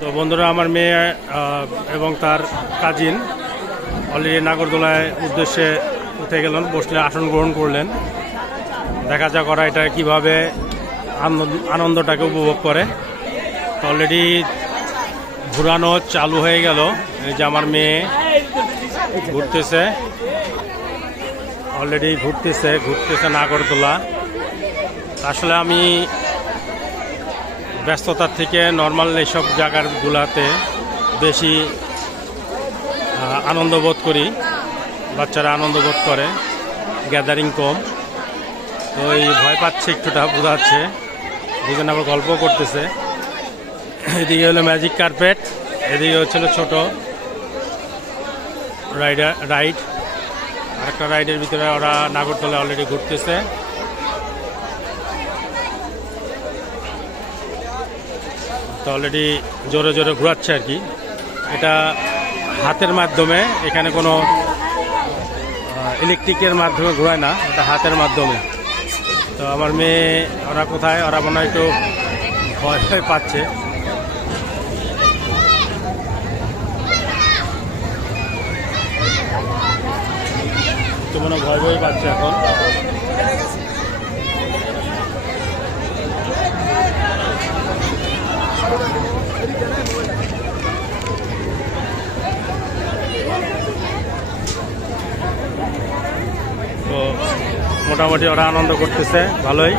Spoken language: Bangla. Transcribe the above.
তো বন্ধুরা, আমার মেয়ে এবং তার কাজিন অলরেডি নাগরদোলায় উদ্দেশ্যে উঠে গেলেন, বসলে আসন গ্রহণ করলেন। দেখা যাক ওরা এটা কীভাবে আনন্দটাকে উপভোগ করে। অলরেডি ঘুরানো চালু হয়ে গেল। এই যে আমার মেয়ে ঘুরতেছে, অলরেডি ঘুরতেছে নাগরদোলা। আসলে আমি ব্যস্ততার থেকে নর্মাল এইসব জায়গাগুলোতে বেশি আনন্দ বোধ করি, বাচ্চারা আনন্দ বোধ করে, গ্যাদারিং কম। তো এই ভয় পাচ্ছে, একটুটা বোঝাচ্ছে, বুঝে আবার গল্প করতেছে। এদিকে হলো ম্যাজিক কার্পেট, এদিকে হচ্ছিল ছোট রাইড। আরেকটা রাইডের ভিতরে ওরা নাগরদোলা অলরেডি ঘুরতেছে। তো অলরেডি জোরে জোরে ঘোরাচ্ছে আর কি। এটা হাতের মাধ্যমে, এখানে কোনো ইলেকট্রিকের মাধ্যমে ঘোরায় না, এটা হাতের মাধ্যমে। তো আমার মেয়ে ওরা কোথায়, ওরা মনে হয় একটু ভয় ভয় পাচ্ছে। তো মনে ভয় ভয় পাচ্ছে এখন। তো মোটামুটি ওরা আনন্দ করতেছে ভালোই।